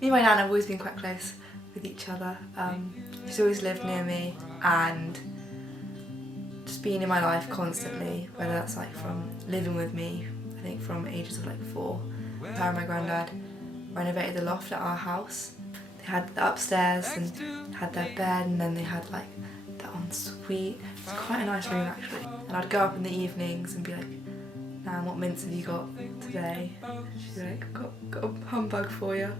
Me and my nan have always been quite close with each other. She's always lived near me and just been in my life constantly, whether that's like from living with me, I think from ages of like 4. Her and my granddad renovated the loft at our house. They had the upstairs and had their bed, and then they had like the ensuite. It's quite a nice room actually. And I'd go up in the evenings and be like, "Nan, what mints have you got today?" She'd be like, got a humbug for you.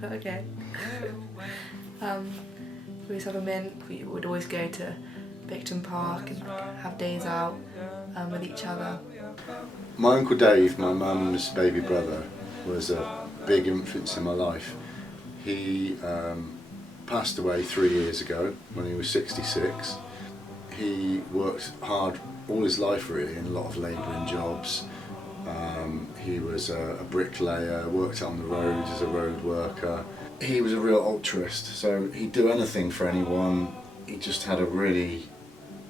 But okay. We always have a mint. We would always go to Bicton Park and like, have days out with each other. My Uncle Dave, my mum's baby brother, was a big influence in my life. He passed away 3 years ago when he was 66. He worked hard all his life really in a lot of labouring jobs. He was a bricklayer, worked on the roads as a road worker. He was a real altruist, so he'd do anything for anyone. He just had a really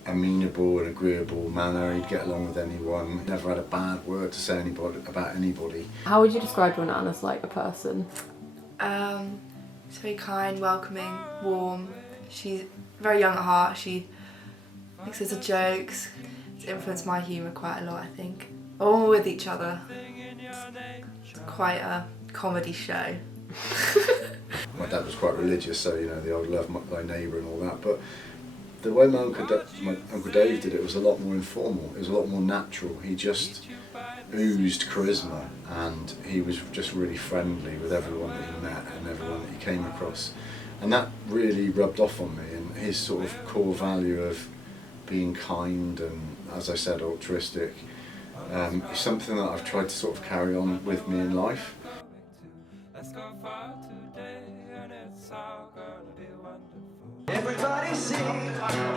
amenable and agreeable manner. He'd get along with anyone, never had a bad word to say about anybody. How would you describe your nan as like a person? She's very kind, welcoming, warm. She's very young at heart. She makes lots of jokes. It's influenced my humour quite a lot, I think. When we're with each other, it's quite a comedy show. My dad was quite religious, so you know, the old love thy neighbour and all that, but the way my Uncle Dave did it was a lot more informal, it was a lot more natural. He just oozed charisma, and he was just really friendly with everyone that he met and everyone that he came across. And that really rubbed off on me, and his sort of core value of being kind and, as I said, altruistic, is something that I've tried to sort of carry on with me in life. Everybody sing,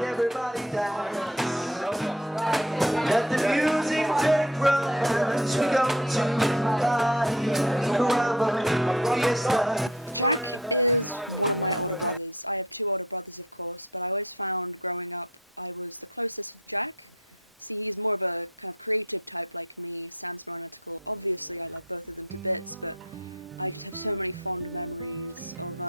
everybody dance. Let the music take romance. We go to Jack is one of my older brothers. I have 2 older brothers, of course, but I always found growing up I was the closest with Jack. See, he's more of a kind of creative type like me. Sam's more analytical. Obviously, I love both of them to bits, but I just have so many fond memories of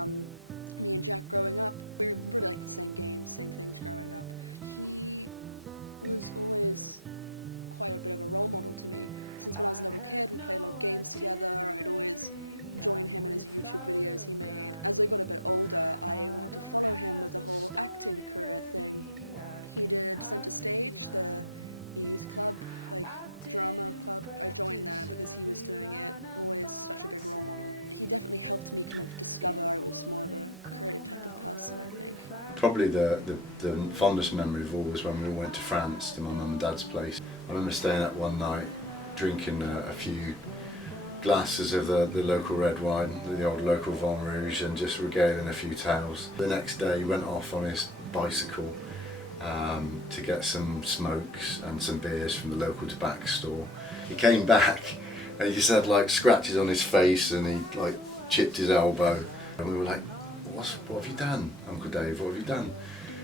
me and Jack growing up. We really liked the same games, same things growing up. He was always quite a bit of a role model to me. Since when I was a little kid, we played a lot of games together. I'd always join him in his YouTube videos he made. As I got a bit older, I wanted to follow him with the whole acting career thing. He did Centre Stage, the youth club, like drama club. I joined there because he was doing it, always such a big role model. He definitely helped me kind of discover I was more of a creative type of person, I think. Probably the fondest memory of all was when we all went to France, to my mum and dad's place. I remember staying up one night, drinking a few glasses of the local red wine, the old local Vin Rouge, and just regaling a few tales. The next day he went off on his bicycle to get some smokes and some beers from the local tobacco store. He came back and he just had like scratches on his face, and he like chipped his elbow, and we were like, what have you done, Uncle Dave, what have you done?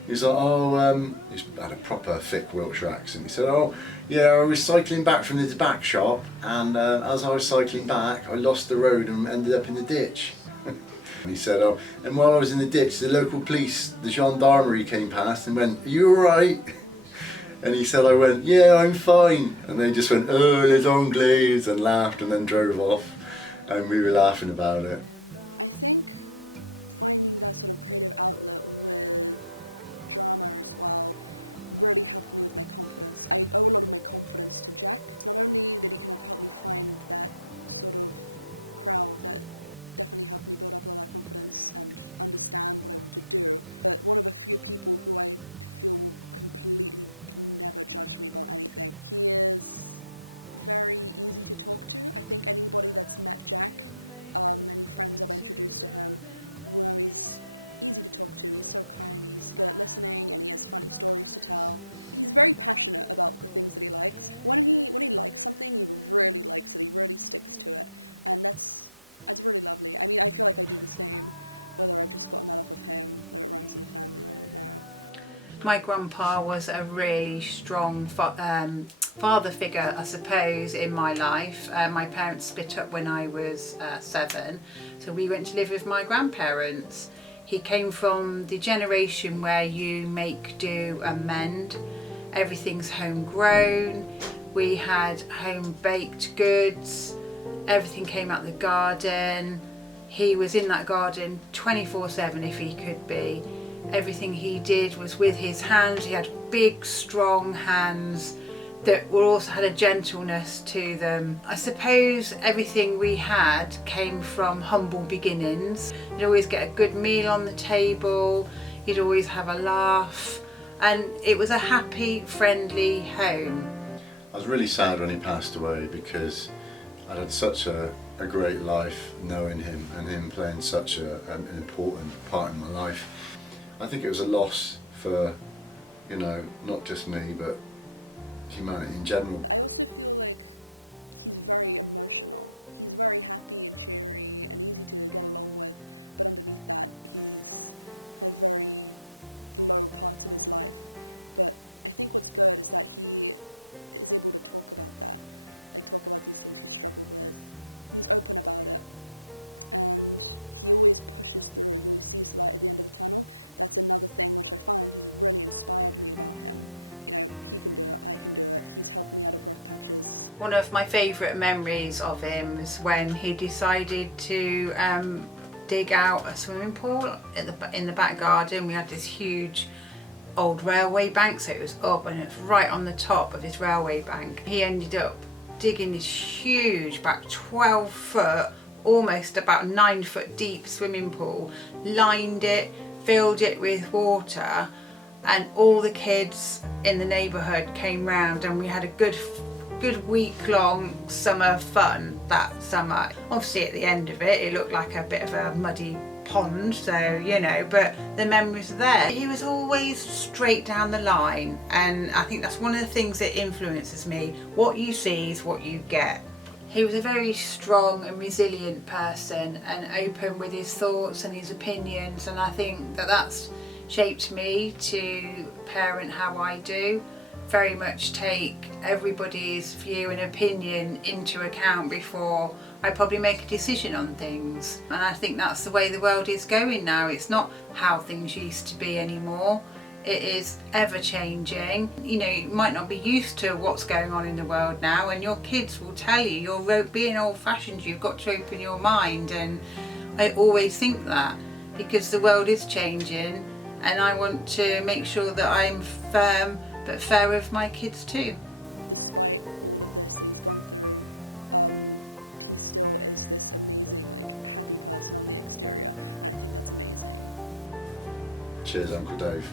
He's like, oh, he's had a proper thick Wiltshire accent. He said, oh yeah, I was cycling back from the tobacco shop, and as I was cycling back I lost the road and ended up in the ditch. He said, oh, and while I was in the ditch, the local police, the gendarmerie came past and went, are you alright? And he said, I went, yeah, I'm fine. And they just went, oh, les Anglais, and laughed and then drove off. And we were laughing about it. I think finding that sort of creative outlet with drama as well really helped me with my confidence. I owe a lot of my confidence to Jack. Not only did he kind of help me find that sort of crowd that definitely helped me build up a lot of confidence and understand what I want to do, but one of a few people who I feel will completely like never judged me about anything. He is very easy to talk to. I think anybody that's met Jack, any friends I've introduced to him, will know he's easy to talk to. He's so kind, he's good at listening, and he has funny stories to tell. He's very passionate about the things that he likes. When he likes something, he really likes it, he really sticks to it, and that's really lovely. I mean, I feel like I do the same, whether I've just gotten that off of him, whether it runs in the family, I don't know. My grandpa was a really strong father figure, I suppose, in my life. My parents split up when I was 7, so we went to live with my grandparents. He came from the generation where you make do and mend. Everything's homegrown. We had home baked goods. Everything came out the garden. He was in that garden 24/7 if he could be. Everything he did was with his hands. He had big, strong hands that also had a gentleness to them. I suppose everything we had came from humble beginnings. You'd always get a good meal on the table, you'd always have a laugh, and it was a happy, friendly home. I was really sad when he passed away because I'd had such a great life knowing him and him playing such an important part in my life. I think it was a loss for, you know, not just me but humanity in general. I also feel like he's very emotional. He's very happy and cheery and easy to get along with, but underneath that he's had very low parts of his life. But I think what's good is that he is able to talk about that, like talk about these things he struggled with. He's open about it, and he always pushes through. He always sees the light at the end of the tunnel. That's another thing which I find has really inspired me about him. You know, he can do it, I can do it. He's helped me out of rough patches. One of my favourite memories of him was when he decided to dig out a swimming pool in the back garden. We had this huge old railway bank, so it was up and it was right on the top of his railway bank. He ended up digging this huge, about 12 foot, almost about 9 foot deep swimming pool, lined it, filled it with water, and all the kids in the neighbourhood came round, and we had a good week-long summer fun that summer. Obviously at the end of it, it looked like a bit of a muddy pond, so you know, but the memories are there. He was always straight down the line, and I think that's one of the things that influences me. What you see is what you get. He was a very strong and resilient person and open with his thoughts and his opinions, and I think that that's shaped me to parent how I do. Very much take everybody's view and opinion into account before I probably make a decision on things. And I think that's the way the world is going now. It's not how things used to be anymore. It is ever changing. You know, you might not be used to what's going on in the world now, and your kids will tell you, you're being old fashioned, you've got to open your mind. And I always think that because the world is changing, and I want to make sure that I'm firm but fair with my kids too. Despite all of this that he's gone through, he still is this amazing, like, happy person on the exterior, and I think that's amazing. Cheers, Uncle Dave.